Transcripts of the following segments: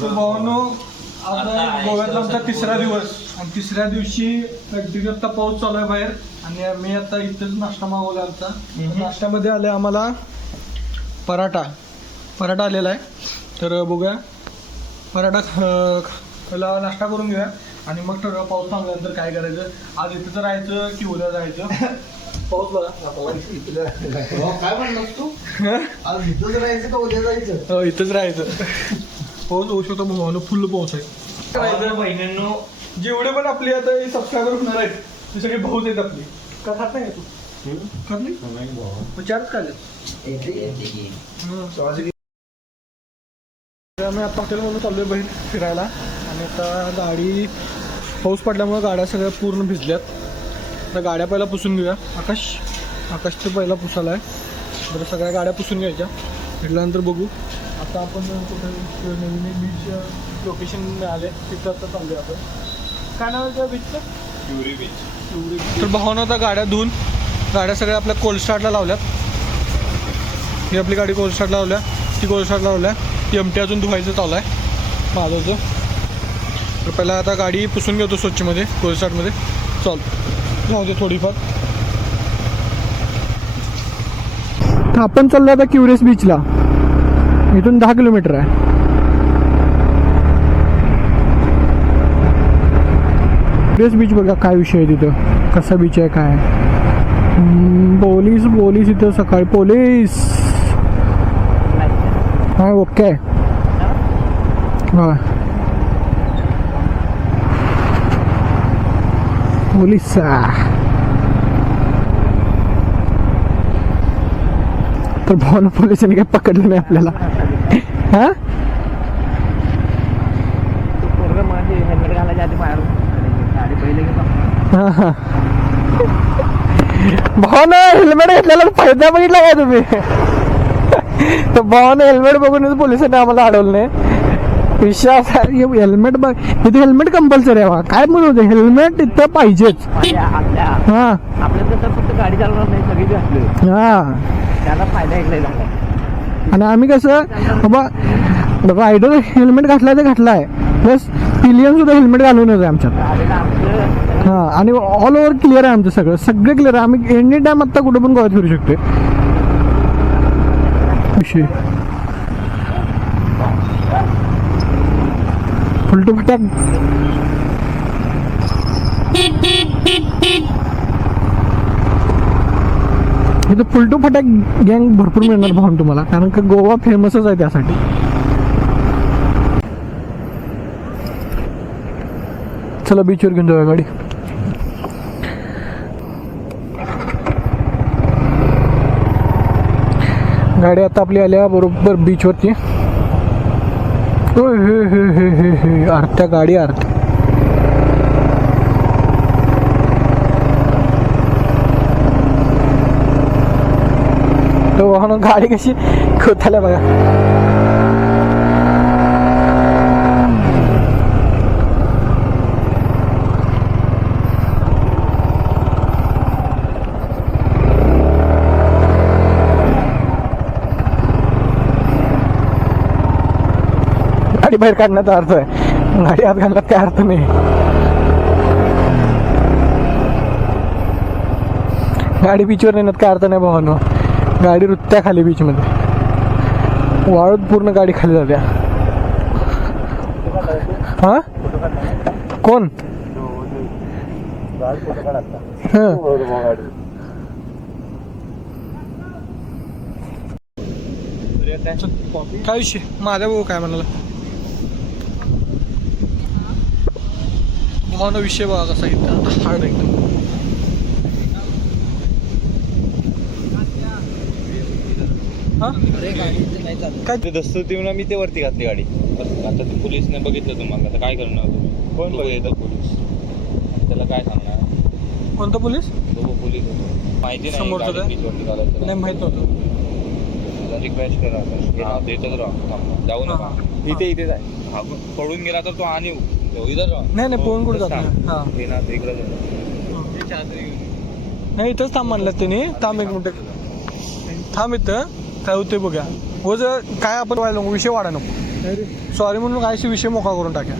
भावानो आता गोव्यातला आमचा तिसरा दिवस आणि तिसऱ्या दिवशी कंटिन्यू आता पाऊस चालू आहे बाहेर आणि मी आता इथेच नाश्ता मागवला आमचा. नाश्त्यामध्ये आले आम्हाला पराठा आलेला आहे. तर बघूया पराठा पहिला नाश्ता करून घेऊया आणि मग ठरवा पाऊस थांबल्यानंतर काय करायचं. आज इथंच राहायचं की उद्या जायचं. पाऊस बघा काय म्हणलास तू? आज इथंच राहायचं का उद्या जायचं? हो इथंच राहायचं. पाऊस होऊ शकतो भावानं फुल पाऊस आहे. बहिणींनो जेवढे पण आपले आता सबस्क्रायबर होणार आहेत ते सगळे भाऊच आहेत आपले. का खात नाही तू? खात नाही चारच खाल्ले. आम्ही आता हॉटेलमधून चाललोय बाहेर फिरायला आणि आता गाडी पाऊस पडल्यामुळे गाड्या सगळ्या पूर्ण भिजल्यात. आता गाड्या पहिला पुसून घेऊया. आकाश ते पहिला पुसायला आहे. बरं सगळ्या गाड्या पुसून घ्यायच्या. फिरल्यानंतर बघू. आता आपण कुठे नवीन एक बीच लोकेशन मिळाले तिथं आता चाललोय आपण. काय नाव आहे त्या बीचचं? Puree beach. तर भावानं आता गाड्या धुवून गाड्या सगळ्या आपल्या कोल्ड स्टार्टला लावल्यात. ही आपली गाडी कोल्ड स्टार्टला लावल्या, ती कोल्ड स्टार्टला लावल्या, ती एमटी अजून धुवायचं चालू आहे माझं. तर पहिला आता गाडी पुसून घेतो स्वच्छमध्ये कोल्ड स्टार्टमध्ये. चालू जाऊ दे थोडीफार. तर आपण चाललो आता क्युरियस बीचला. इथून 10 किलोमीटर आहे. क्युरियस बीच बघा काय विषय आहे तिथं, कसा बीच आहे काय. पोलीस इथं सकाळी पोलीस. हा ओके पोलीस. तर भावना पोलिसांनी काय पकडलं नाही आपल्याला. हा भावना हेल्मेट घेतलेला फायदा बघितला का तुम्ही? तर भावना हेल्मेट बघूनच पोलिसांनी आम्हाला अडवलं नाही. विश्वास हेल्मेट बघ इथे हेल्मेट कंपल्सरी आहे. काय म्हणू हेल्मेट इथं पाहिजेच. हा आपल्याला फक्त गाडी चालवणार नाही सगळी घातली. हा त्याला फायदा इकडे झाला. आणि आम्ही कसं बाबा रायडर हेल्मेट घातलाय तर घातलाय प्लस पिलियन सुद्धा हेल्मेट घालूनच आहे आमच्यात. हा आणि ऑल ओव्हर क्लिअर आहे आमचं सगळे क्लिअर आहे. आम्ही एनी टाइम आता कुठे पण गोव्यात फिरू शकतो. विषय फुलटू फटाक. इथं फुलटू फटाक गँग भरपूर मिळणार भाऊन तुम्हाला, कारण का गोवा फेमसच आहे त्यासाठी. चला बीचवर घेऊन जाऊया गाडी. गाडी आता आपली आल्या बरोबर बीचवरती. हे आरत्या गाडी आरत्या. तो वाहन गाडी कशी खोताला बघा. गाडी बाहेर काढण्याचा अर्थ आहे, गाडी आत घालण्यात काय अर्थ नाही. गाडी बीचवर नेण्यात काय अर्थ नाही भावानो. गाडी रुत्त्या खाली बीच मध्ये वाळूत पूर्ण गाडी खाली जात्या. हा कोण काय विषय माझ्या भाऊ काय म्हणाला भावना विषय बघा कसा इथं हार्ड एकदम. काय दस्तुती म्हणून मी ते वरती घातली गाडी. आता ते पोलिसने बघितलं तुम्हाला, आता काय करणार? कोण बघितलं? पोलीस. त्याला काय सांगणार? कोणता पोलीस? पोलीस माहिती नाही समोरचा नाही माहित नव्हतं. रिक्वेस्ट करा देतच राहा, जाऊ नका. इथे जाय. पडून गेला तर तो आणि इधर राहा. नाही पळून कुठे जात नाही. नाही इथंच थांब म्हणलं त्यांनी. थांब एक मिनिट थांब इथं काय होते बघा. हो जर काय आपण व्हायला नको विषय वाढा नको. सॉरी म्हणून काहीशी विषय मोका करून टाका.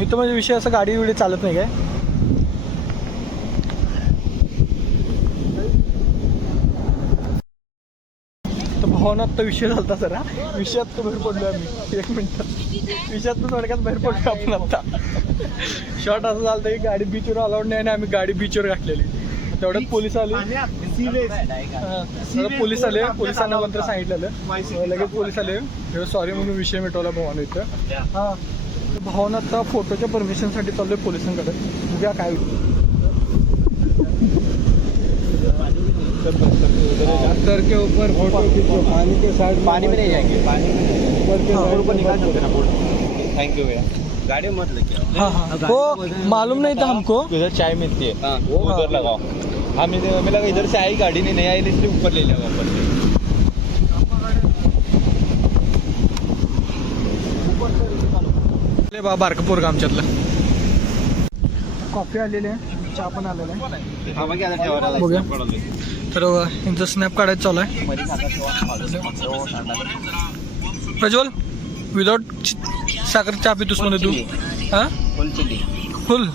इथं म्हणजे विषय असं गाडी बिडी चालत नाही काय. तर भावनात तर विषय झालता जरा, विषयात तर बाहेर पडलो आम्ही. 1 मिनिट, विषयात तर थोडक्यात बाहेर पडलो आपण आता. शॉर्ट असं झालं की गाडी बीचवर अलाउड नाही आणि आम्ही गाडी बीचवर घातलेली. तेवढ्यात पोलीस आले, पोलीस आले, पोलिसांना मंत्र सांगितलेलं, लगेच पोलीस आले. सॉरी म्हणून विषय मिटवला भावानं इथं. हां, भावना आता फोटोच्या परमिशनसाठी चाललोय पोलिसांकडे. बघूया काय पत्थर के ऊपर फोटो खींचो, पानी के साइड पानी में नहीं जाएंगे, पानी में ऊपर के ऊपर साइड निकाल सकते ना बोर्ड. थैंक यू भैया. गाड़ी मत लेके आओ. हाँ हाँ, वो मालूम नहीं था हमको. इधर चाय मिलती है, वो उधर लगाओ. हमें लगा इधर से आई गाड़ी नहीं आई, इसलिए ऊपर ले लिया वापस. बारकपूर आमच्यातलं. कॉफी आलेली आहे, चहा पण आलेला आहे. बघूया. तर यांचं स्नॅप काढायचं चालू आहे. प्रज्वल, विदाउट साखर चहा पितोस मध्ये तू? हां, फुल.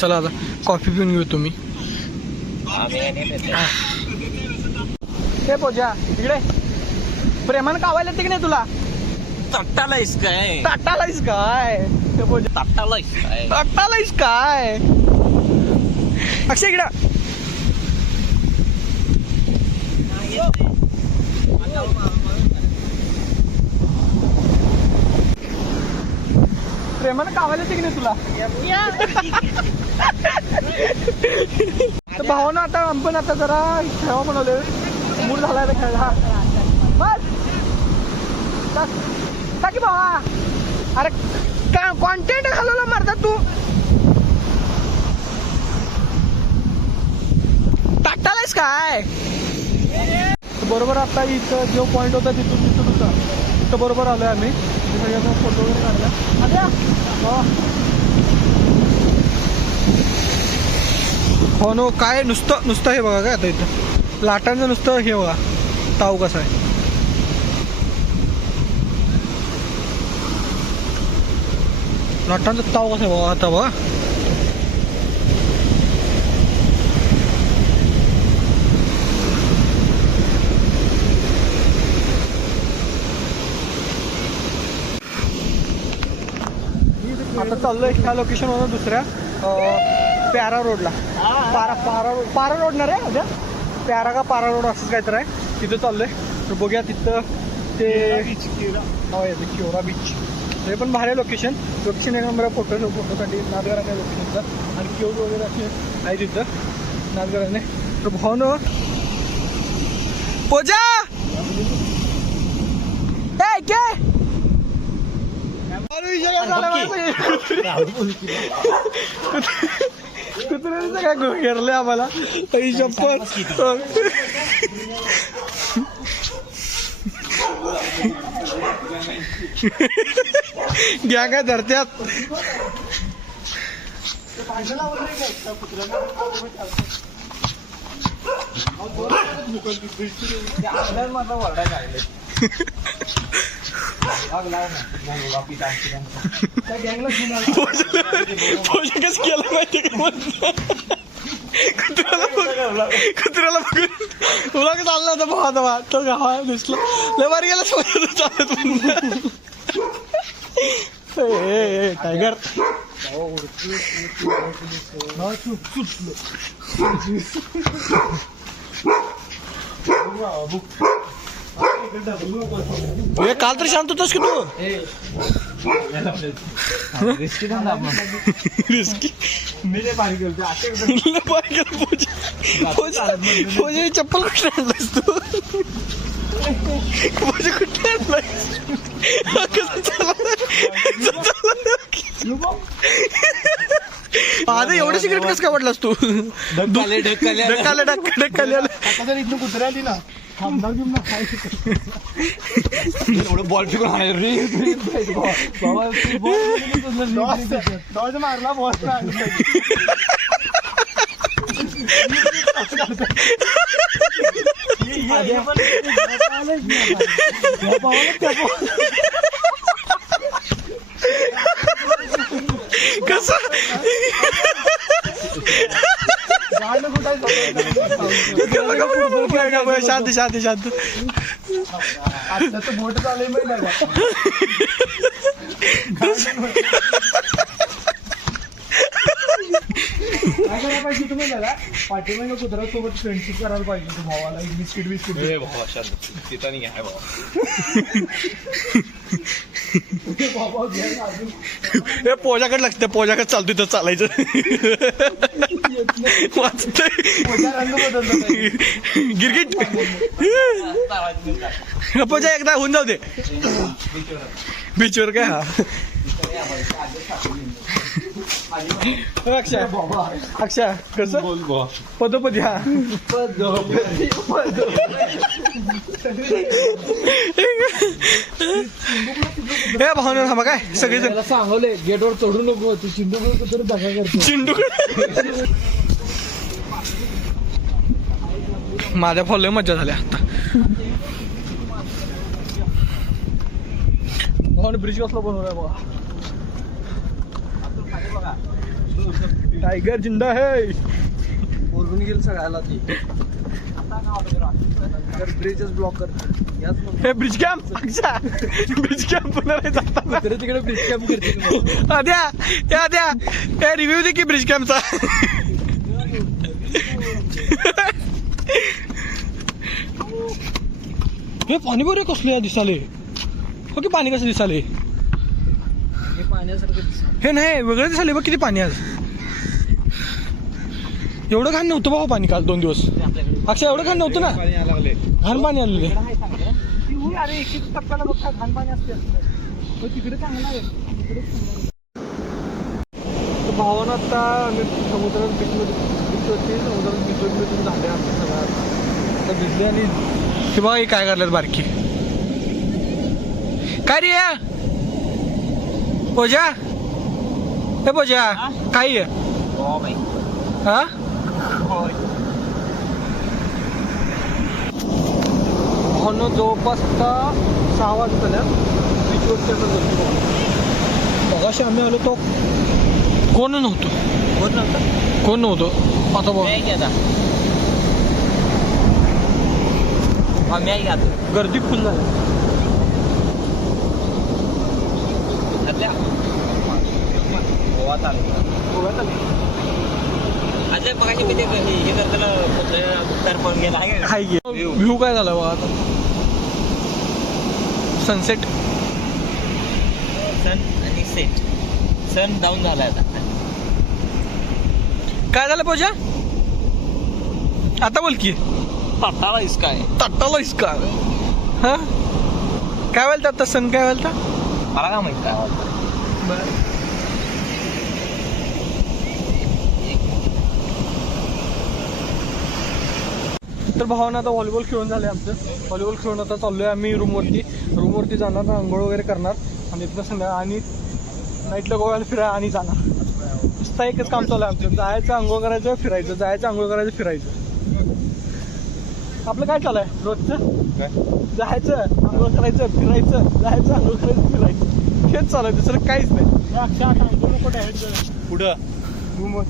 चला आता कॉफी पिऊन घेऊ तुम्ही. हे पोजा इकडे प्रेमानं कावायला येते की नाही तुला? तट्टालायस काय? ताटालायस काय? तट्टालायस काय? ताटालायस काय? अक्षय इकडं. प्रेमानं कावायला येते की नाही तुला? तर भावानं आता आपण आता जरा खेळा बनवले, मूड झालाय ना खेळला. बस टाकी भावा. अरे का कॉन्टेंट घालवला मारता तू? टाकतालायस काय? बरोबर आता इथं जो पॉईंट होता तिथून तिथून होता, तिथं बरोबर आलोय आम्ही. सगळ्यांना फोटो वगैरे काढला. हो नो, काय नुसतं हे बघा काय आता इथं लाटांचं नुसतं हे बघा ताव कसा आहे. लाटांचा ताव कसा आहे बघा आता बघा. आता चाललोय ह्या लोकेशनवरून दुसऱ्या प्यारा रोडला. पारा रोड ना रे, उद्या प्यारा का पारा रोड असंच काहीतरी आहे, तिथं चाललोय. तर बघूया तिथं ते किवरा बीच. हे पण भारी लोकेशन एक नंबर फोटोसाठी नादगराने लोकेशनचं. आणि केव वगैरे असे आहे तिथं नादगराने. तर भावनो पोजा काय कुत्र्याचं काय घेरले आम्हाला घ्या काय धरत्यात. कस केलं माहिती का? कुत्र्याला बघून तुला का चालला होता भावा तो गावा दिसला लय बारी गेला चालत टायगर. हे काल तर शांत होतास की तू रिस्की पूजा चप्पल कुठे आणलास तू पूजा कुठे आणलास आता एवढं सिगरेट कसं काय वाटलास तू ढकाले इथून कुत्र्या आली ना एवढं बॉल फिकून मारला बॉस कसं शांत शांत शांत बोट चालू माहिती काय करायला पाहिजे तुम्ही दादा पाठीमागे कुत्र्यासोबत फ्रेंडशिप करायला पाहिजे तू भावाला एक बिस्किट बिस्किट तिथं नाही आहे बाबा हे पोजाकडे लागतं पोजाकडे चालतो तर चालायचं वाचतंय गिरगिट पोजा एकदा होऊन जाऊ दे बीचवर काय हा अक्षा कसं पदोपदी हा हे भावना थांबा काय सगळेजण सांगवले गेटवर चढू नको तू चिंडूकडे कुठे बघा करतो चिंडूकडे माझ्या फॉलो मजा झाल्या आता भावना ब्रिज कसला बनवलाय बघा टायगर जिंदा है बोलून गेल सगळ्याला ती ब्रिजेस ब्लॉकर हे ब्रिज कॅम्प ब्रिज कॅम्प जाता तिकडे ब्रिज कॅम्प करते आद्या हे रिव्ह्यू दे की ब्रिज कॅम्पचा हे पाणी बरे कसले दिसाले हो की पाणी कसं दिसाले हे पाण्यासारखं हे नाही वेगळं दिसाले बघ किती पाणी आज एवढं घाण नव्हतं बाबा पाणी काल 2 दिवस अक्षय एवढं घाण नव्हतं ना घाण पाणी आलेले अरे एक टप्प्याला बघता घाण पाणी असते तिकडे चांगलं आहे भावानं आता आम्ही समुद्रात बीचवरती झाले आमच्या सगळ्या आता भिजले आणि ते बघा हे काय करल्यात बारकी काय रे या पूजा हे पूजा काय आहे हा भावनं जवळपास आता 6 वाजता बीचवरती बघाशी आम्ही आलो तो कोण नव्हतं आता बघ गर्दी फुल झाली गोव्यात आले व्ह्यू काय झाला बघा आता सनसेट सन आणि सेट सन डाऊन झालाय आता काय झालं पूजा आता बोल की तटाला इसका आहे तट्टाला इसका हा काय व्हायला आता सण काय व्हायला मला काय माहित काय तर भावानं आता व्हॉलीबॉल खेळून झाले आमचं व्हॉलीबॉल खेळून आता चाललोय आम्ही रूमवरती जाणार आंघोळ वगैरे करणार आणि इथं संध्याकाळ आणि नाईटला गोव्याला फिरायला आणि जाणार नुसतं एकच काम चालू आहे आमचं जायचं आंघोळ करायचं फिरायचं जायचं आंघोळ करायचं फिरायचं आपलं काय चालू आहे रोजचं जायचं आंघोळ करायचं फिरायचं जायचं आंघोळ करायचं फिरायचं हेच चालू आहे दुसरं काहीच नाही पुढं रूमवर